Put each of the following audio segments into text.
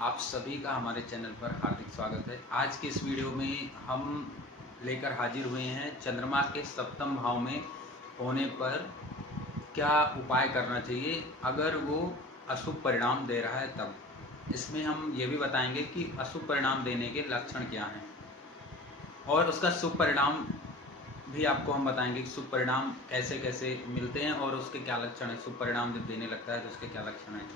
आप सभी का हमारे चैनल पर हार्दिक स्वागत है। आज के इस वीडियो में हम लेकर हाजिर हुए हैं चंद्रमा के सप्तम भाव में होने पर क्या उपाय करना चाहिए अगर वो अशुभ परिणाम दे रहा है तब। इसमें हम ये भी बताएंगे कि अशुभ परिणाम देने के लक्षण क्या हैं और उसका शुभ परिणाम भी आपको हम बताएंगे कि शुभ परिणाम कैसे कैसे मिलते हैं और उसके क्या लक्षण हैं। शुभ परिणाम जब देने लगता है तो उसके क्या लक्षण हैं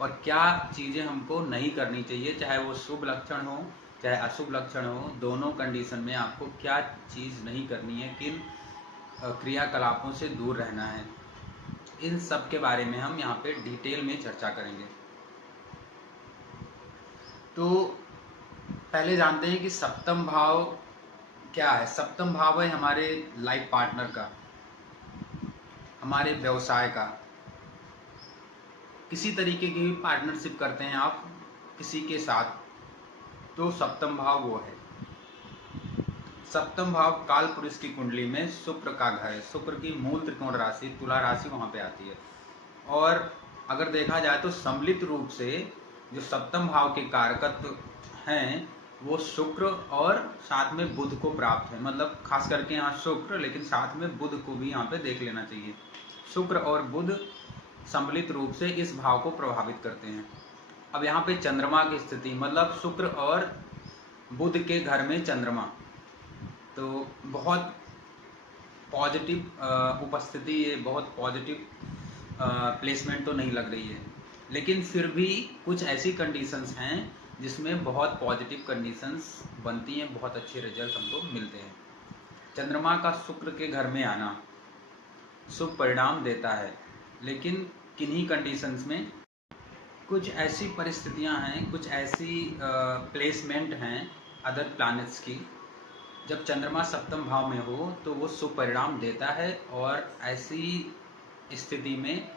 और क्या चीज़ें हमको नहीं करनी चाहिए, चाहे वो शुभ लक्षण हो चाहे अशुभ लक्षण हो। दोनों कंडीशन में आपको क्या चीज़ नहीं करनी है, किन क्रियाकलापों से दूर रहना है, इन सब के बारे में हम यहाँ पे डिटेल में चर्चा करेंगे। तो पहले जानते हैं कि सप्तम भाव क्या है। सप्तम भाव है हमारे लाइफ पार्टनर का, हमारे व्यवसाय का। किसी तरीके की भी पार्टनरशिप करते हैं आप किसी के साथ, तो सप्तम भाव वो है। सप्तम भाव काल पुरुष की कुंडली में शुक्र का घर है। शुक्र की मूल त्रिकोण राशि तुला राशि वहां पे आती है। और अगर देखा जाए तो सम्मिलित रूप से जो सप्तम भाव के कारकत्व हैं वो शुक्र और साथ में बुध को प्राप्त है। मतलब खास करके यहाँ शुक्र, लेकिन साथ में बुध को भी यहाँ पे देख लेना चाहिए। शुक्र और बुध सम्मिलित रूप से इस भाव को प्रभावित करते हैं। अब यहाँ पे चंद्रमा की स्थिति, मतलब शुक्र और बुध के घर में चंद्रमा, तो बहुत पॉजिटिव उपस्थिति, ये बहुत पॉजिटिव प्लेसमेंट तो नहीं लग रही है। लेकिन फिर भी कुछ ऐसी कंडीशंस हैं जिसमें बहुत पॉजिटिव कंडीशंस बनती हैं, बहुत अच्छे रिजल्ट हमको मिलते हैं। चंद्रमा का शुक्र के घर में आना शुभ परिणाम देता है, लेकिन किन्हीं कंडीशंस में कुछ ऐसी परिस्थितियां हैं, कुछ ऐसी प्लेसमेंट हैं अदर प्लैनेट्स की, जब चंद्रमा सप्तम भाव में हो तो वो शुभ परिणाम देता है। और ऐसी स्थिति में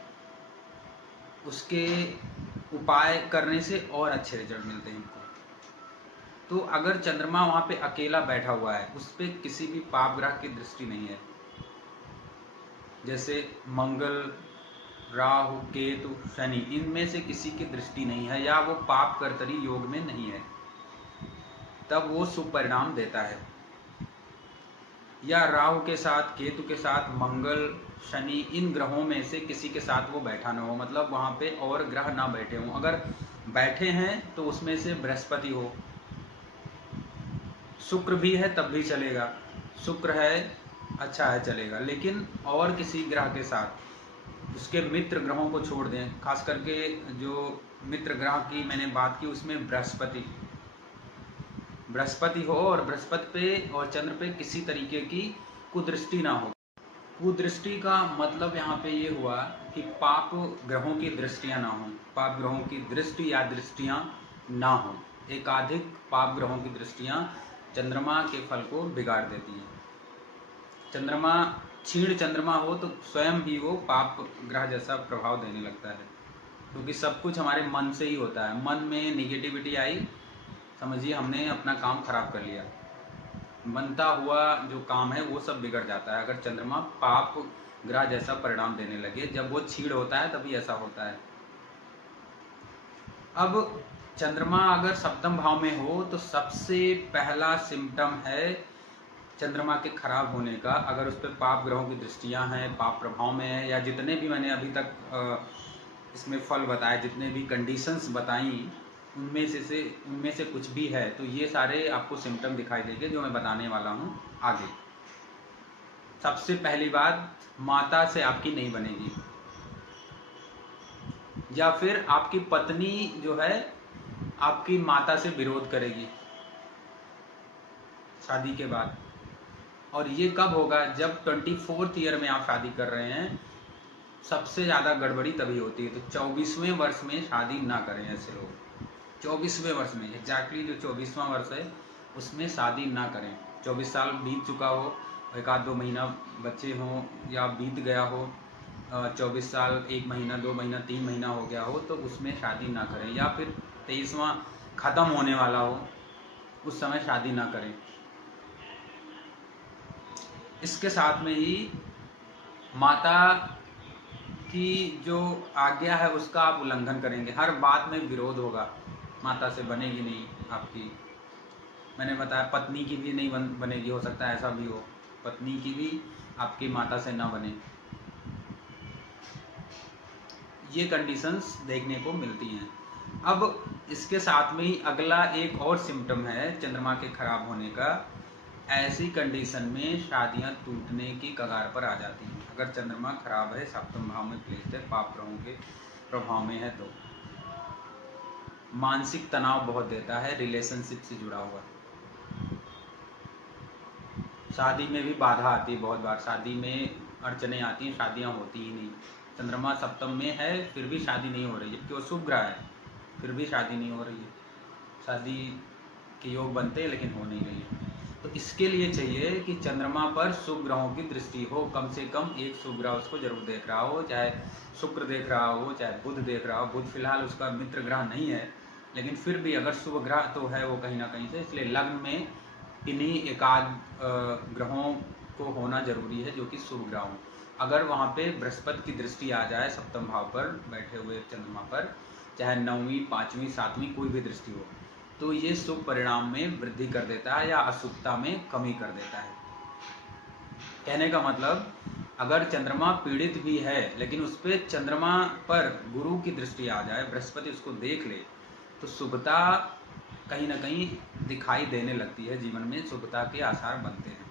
उसके उपाय करने से और अच्छे रिजल्ट मिलते हैं हमको। तो अगर चंद्रमा वहाँ पे अकेला बैठा हुआ है, उस पर किसी भी पाप ग्रह की दृष्टि नहीं है, जैसे मंगल, राहु, केतु, शनि, इनमें से किसी की दृष्टि नहीं है या वो पाप कर्तरी योग में नहीं है, तब वो शुभ परिणाम देता है। या राहु के साथ, केतु के साथ, मंगल, शनि, इन ग्रहों में से किसी के साथ वो बैठा ना हो, मतलब वहाँ पे और ग्रह ना बैठे हों। अगर बैठे हैं तो उसमें से बृहस्पति हो, शुक्र भी है तब भी चलेगा, शुक्र है अच्छा है चलेगा, लेकिन और किसी ग्रह के साथ, उसके मित्र ग्रहों को छोड़ दें। खास करके जो मित्र ग्रह की मैंने बात की उसमें बृहस्पति हो और बृहस्पति पे और चंद्र पे किसी तरीके की कुदृष्टि ना हो। कुदृष्टि का मतलब यहाँ पे ये हुआ कि पाप ग्रहों की दृष्टियां ना हो, पाप ग्रहों की दृष्टि या दृष्टियां ना हो। एकाधिक पाप ग्रहों की दृष्टियां चंद्रमा के फल को बिगाड़ देती हैं। चंद्रमा क्षीण चंद्रमा हो तो स्वयं ही वो पाप ग्रह जैसा प्रभाव देने लगता है, क्योंकि सब कुछ हमारे मन से ही होता है। मन में निगेटिविटी आई, समझिए हमने अपना काम खराब कर लिया, बनता हुआ जो काम है वो सब बिगड़ जाता है। अगर चंद्रमा पाप ग्रह जैसा परिणाम देने लगे, जब वो क्षीण होता है तभी ऐसा होता है। अब चंद्रमा अगर सप्तम भाव में हो तो सबसे पहला सिम्टम है चंद्रमा के खराब होने का, अगर उस पर पाप ग्रहों की दृष्टियां हैं, पाप प्रभाव में है, या जितने भी मैंने अभी तक इसमें फल बताए, जितने भी कंडीशंस बताई, उनमें से कुछ भी है, तो ये सारे आपको सिम्टम दिखाई देंगे जो मैं बताने वाला हूँ आगे। सबसे पहली बात, माता से आपकी नहीं बनेगी, या फिर आपकी पत्नी जो है आपकी माता से विरोध करेगी शादी के बाद। और ये कब होगा? जब 24th ईयर में आप शादी कर रहे हैं, सबसे ज़्यादा गड़बड़ी तभी होती है। तो 24वें वर्ष में शादी ना करें ऐसे लोग। 24वें वर्ष में, एग्जैक्टली जो 24वां वर्ष है उसमें शादी ना करें। 24 साल बीत चुका हो, एक आध 2 महीना बच्चे हों या बीत गया हो, 24 साल 1 महीना 2 महीना 3 महीना हो गया हो, तो उसमें शादी ना करें। या फिर 23वां ख़त्म होने वाला हो, उस समय शादी ना करें। इसके साथ में ही माता की जो आज्ञा है उसका आप उल्लंघन करेंगे, हर बात में विरोध होगा, माता से बनेगी नहीं आपकी। मैंने बताया पत्नी की भी नहीं बनेगी, हो सकता है ऐसा भी हो, पत्नी की भी आपकी माता से ना बने। ये कंडीशंस देखने को मिलती हैं। अब इसके साथ में ही अगला एक और सिम्टम है चंद्रमा के खराब होने का। ऐसी कंडीशन में शादियां टूटने की कगार पर आ जाती हैं। अगर चंद्रमा खराब है, सप्तम भाव में प्लेस्ड है, पाप ग्रहों के प्रभाव में है, तो मानसिक तनाव बहुत देता है, रिलेशनशिप से जुड़ा हुआ। शादी में भी बाधा आती है, बहुत बार शादी में अड़चने आती हैं, शादियां होती ही नहीं। चंद्रमा सप्तम में है फिर भी शादी नहीं हो रही है, जबकि वो शुभ ग्रह है, फिर भी शादी नहीं हो रही है। शादी के योग बनते हैं लेकिन हो नहीं रही है। तो इसके लिए चाहिए कि चंद्रमा पर शुभ ग्रहों की दृष्टि हो, कम से कम एक शुभ ग्रह उसको जरूर देख रहा हो, चाहे शुक्र देख रहा हो, चाहे बुध देख रहा हो। बुध फिलहाल उसका मित्र ग्रह नहीं है, लेकिन फिर भी अगर शुभ ग्रह तो है वो कहीं ना कहीं से, इसलिए लग्न में इन्हीं एकाध ग्रहों को होना जरूरी है जो कि शुभ ग्रह हो। अगर वहाँ पे बृहस्पति की दृष्टि आ जाए सप्तम भाव पर बैठे हुए चंद्रमा पर, चाहे 9वीं 5वीं 7वीं कोई भी दृष्टि हो, तो ये शुभ परिणाम में वृद्धि कर देता है या अशुभता में कमी कर देता है। कहने का मतलब, अगर चंद्रमा पीड़ित भी है लेकिन उस पर चंद्रमा पर गुरु की दृष्टि आ जाए, बृहस्पति उसको देख ले, तो शुभता कहीं ना कहीं दिखाई देने लगती है, जीवन में शुभता के आसार बनते हैं।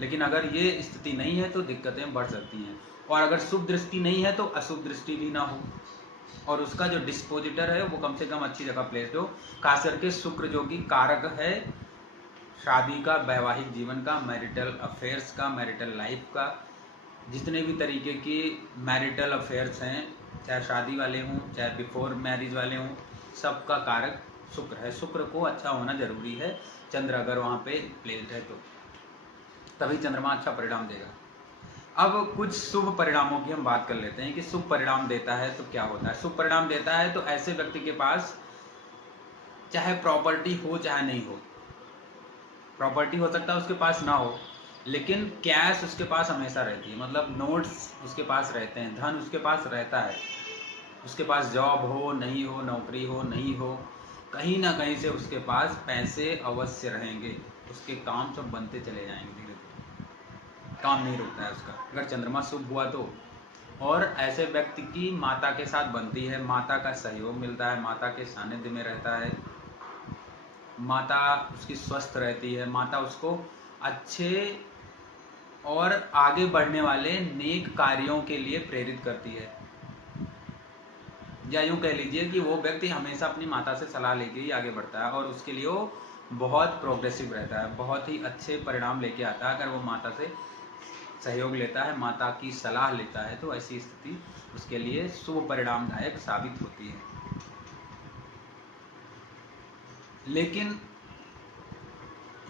लेकिन अगर ये स्थिति नहीं है तो दिक्कतें बढ़ सकती हैं। और अगर शुभ दृष्टि नहीं है तो अशुभ दृष्टि भी ना हो, और उसका जो डिस्पोजिटर है वो कम से कम अच्छी जगह प्लेस्ड हो, खास करके शुक्र जो कि कारक है शादी का, वैवाहिक जीवन का, मैरिटल अफेयर्स का, मैरिटल लाइफ का। जितने भी तरीके की मैरिटल अफेयर्स हैं, चाहे शादी वाले हों चाहे बिफोर मैरिज वाले हों, सबका कारक शुक्र है। शुक्र को अच्छा होना जरूरी है, चंद्र अगर वहाँ पे प्लेस्ड है तो तभी चंद्रमा अच्छा परिणाम देगा। अब कुछ शुभ परिणामों की हम बात कर लेते हैं कि शुभ परिणाम देता है तो क्या होता है। शुभ परिणाम देता है तो ऐसे व्यक्ति के पास चाहे प्रॉपर्टी हो चाहे नहीं हो, प्रॉपर्टी हो सकता है उसके पास ना हो, लेकिन कैश उसके पास हमेशा रहती है, मतलब नोट्स उसके पास रहते हैं, धन उसके पास रहता है। उसके पास जॉब हो नहीं हो, नौकरी हो नहीं हो, कहीं ना कहीं से उसके पास पैसे अवश्य रहेंगे, उसके काम सब बनते चले जाएंगे, धीरे धीरे काम नहीं रुकता है उसका, अगर चंद्रमा शुभ हुआ तो। और ऐसे व्यक्ति की माता के साथ बनती है, माता का सहयोग मिलता है, माता के सानिध्य में रहता है, माता उसकी स्वस्थ रहती है, माता उसको अच्छे और आगे बढ़ने वाले नेक कार्यों के लिए प्रेरित करती है। या यूँ कह लीजिए कि वो व्यक्ति हमेशा अपनी माता से सलाह लेके ही आगे बढ़ता है और उसके लिए वो बहुत प्रोग्रेसिव रहता है, बहुत ही अच्छे परिणाम लेके आता है। अगर वो माता से सहयोग लेता है, माता की सलाह लेता है, तो ऐसी स्थिति उसके लिए शुभ परिणामदायक साबित होती है। लेकिन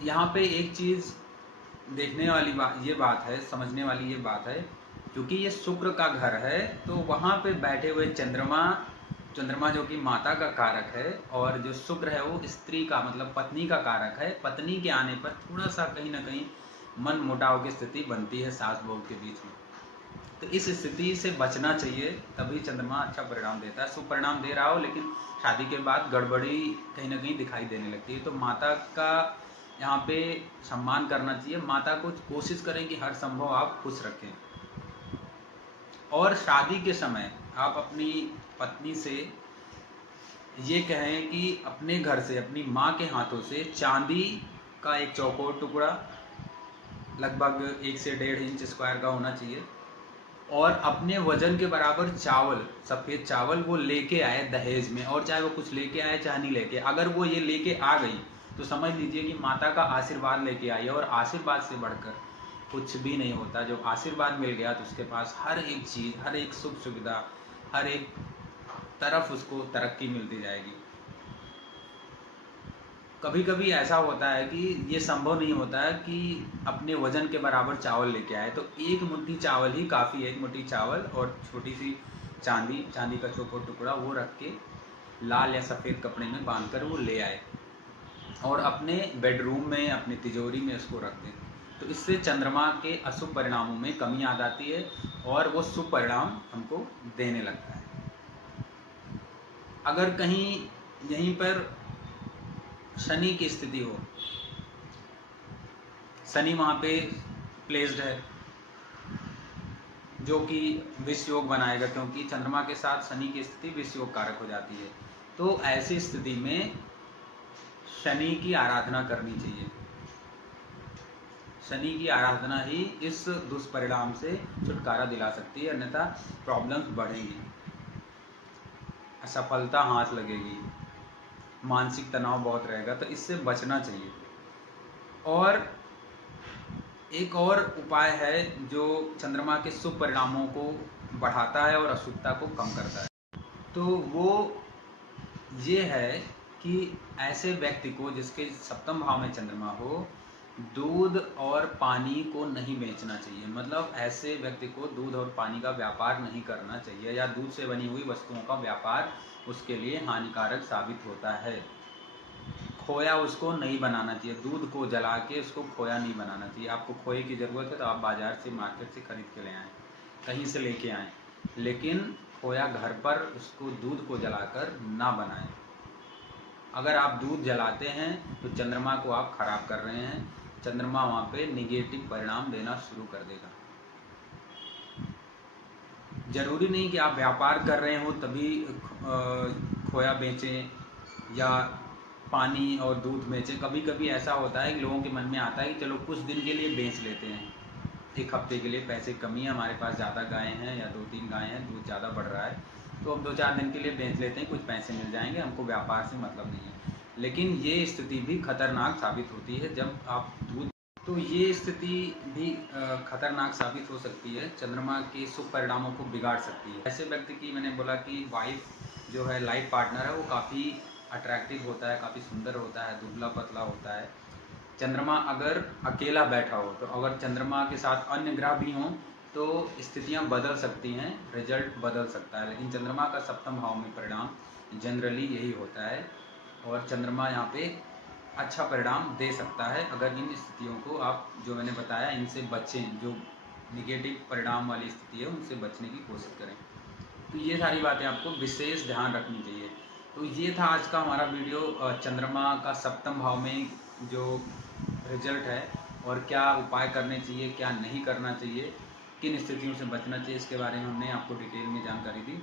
यहाँ पे एक चीज़ देखने वाली ये बात है, समझने वाली ये बात है, क्योंकि ये शुक्र का घर है तो वहाँ पे बैठे हुए चंद्रमा जो कि माता का कारक है, और जो शुक्र है वो स्त्री का मतलब पत्नी का कारक है। पत्नी के आने पर थोड़ा सा कहीं ना कहीं मन मुटाव की स्थिति बनती है सास बहू के बीच में, तो इस स्थिति से बचना चाहिए, तभी चंद्रमा अच्छा परिणाम देता है। शुभ परिणाम दे रहा हो लेकिन शादी के बाद गड़बड़ी कहीं ना कहीं दिखाई देने लगती है, तो माता का यहाँ पे सम्मान करना चाहिए। माता को कोशिश करें कि हर संभव आप खुश रखें, और शादी के समय आप अपनी पत्नी से ये कहें कि अपने घर से अपनी माँ के हाथों से चांदी का एक चौकोर टुकड़ा लगभग 1 से 1.5 इंच स्क्वायर का होना चाहिए, और अपने वजन के बराबर चावल, सफ़ेद चावल वो लेके आए दहेज में, और चाहे वो कुछ लेके आए चाहे नहीं लेके, अगर वो ये लेके आ गई तो समझ लीजिए कि माता का आशीर्वाद लेके आई है, और आशीर्वाद से बढ़कर कुछ भी नहीं होता। जो आशीर्वाद मिल गया तो उसके पास हर एक चीज़, हर एक सुख सुविधा, हर एक तरफ उसको तरक्की मिलती जाएगी। कभी कभी ऐसा होता है कि ये संभव नहीं होता है कि अपने वजन के बराबर चावल लेके आए, तो एक मुट्ठी चावल ही काफ़ी है, एक मुट्ठी चावल और छोटी सी चांदी का चौकोर टुकड़ा वो रख के लाल या सफ़ेद कपड़े में बांधकर वो ले आए और अपने बेडरूम में, अपनी तिजोरी में उसको रख दें। तो इससे चंद्रमा के अशुभ परिणामों में कमी आ जाती है और वो शुभ परिणाम हमको देने लगता है। अगर कहीं यहीं पर शनि की स्थिति हो, शनि वहाँ पे प्लेस्ड है, जो कि विष योग बनाएगा, क्योंकि चंद्रमा के साथ शनि की स्थिति विष योग कारक हो जाती है। तो ऐसी स्थिति में शनि की आराधना करनी चाहिए। शनि की आराधना ही इस दुष्परिणाम से छुटकारा दिला सकती है, अन्यथा प्रॉब्लम्स बढ़ेंगी, असफलता हाथ लगेगी, मानसिक तनाव बहुत रहेगा। तो इससे बचना चाहिए। और एक और उपाय है जो चंद्रमा के शुभ परिणामों को बढ़ाता है और अशुभता को कम करता है। तो वो ये है कि ऐसे व्यक्ति को जिसके सप्तम भाव में चंद्रमा हो, दूध और पानी को नहीं बेचना चाहिए। मतलब ऐसे व्यक्ति को दूध और पानी का व्यापार नहीं करना चाहिए, या दूध से बनी हुई वस्तुओं का व्यापार उसके लिए हानिकारक साबित होता है। खोया उसको नहीं बनाना चाहिए, दूध को जला के उसको खोया नहीं बनाना चाहिए। आपको खोए की ज़रूरत है तो आप बाज़ार से, मार्केट से खरीद के ले आएँ, कहीं से लेके आएँ, लेकिन खोया घर पर उसको दूध को जलाकर ना बनाएं। अगर आप दूध जलाते हैं तो चंद्रमा को आप खराब कर रहे हैं। चंद्रमा वहाँ पे निगेटिव परिणाम देना शुरू कर देगा। जरूरी नहीं कि आप व्यापार कर रहे हो तभी खोया बेचें या पानी और दूध बेचें। कभी कभी ऐसा होता है कि लोगों के मन में आता है कि चलो कुछ दिन के लिए बेच लेते हैं, एक हफ्ते के लिए, पैसे कमी है, हमारे पास ज़्यादा गायें हैं या 2-3 गायें हैं, दूध ज़्यादा बढ़ रहा है, तो अब 2-4 दिन के लिए बेच लेते हैं, कुछ पैसे मिल जाएंगे, हमको व्यापार से मतलब नहीं है। लेकिन ये स्थिति भी खतरनाक साबित होती है जब आप दूध, तो ये स्थिति भी खतरनाक साबित हो सकती है, चंद्रमा के शुभ परिणामों को बिगाड़ सकती है। ऐसे व्यक्ति की, मैंने बोला कि वाइफ जो है, लाइफ पार्टनर है, वो काफ़ी अट्रैक्टिव होता है, काफ़ी सुंदर होता है, दुबला पतला होता है। चंद्रमा अगर अकेला बैठा हो, तो अगर चंद्रमा के साथ अन्य ग्रह भी हों तो स्थितियां बदल सकती हैं, रिजल्ट बदल सकता है। लेकिन चंद्रमा का सप्तम भाव में परिणाम जनरली यही होता है, और चंद्रमा यहाँ पे अच्छा परिणाम दे सकता है अगर इन स्थितियों को आप, जो मैंने बताया, इनसे बचें। जो निगेटिव परिणाम वाली स्थिति है उनसे बचने की कोशिश करें। तो ये सारी बातें आपको विशेष ध्यान रखनी चाहिए। तो ये था आज का हमारा वीडियो, चंद्रमा का सप्तम भाव में जो रिजल्ट है और क्या उपाय करने चाहिए, क्या नहीं करना चाहिए, किन स्थितियों से बचना चाहिए, इसके बारे में हमने आपको डिटेल में जानकारी दी।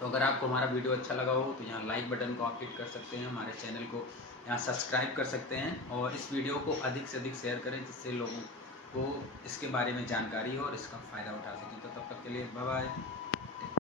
तो अगर आपको हमारा वीडियो अच्छा लगा हो तो यहाँ लाइक बटन को आप क्लिक कर सकते हैं, हमारे चैनल को यहाँ सब्सक्राइब कर सकते हैं, और इस वीडियो को अधिक से अधिक शेयर करें जिससे लोगों को इसके बारे में जानकारी हो और इसका फ़ायदा उठा सकें। तो तब तक के लिए बाय बाय।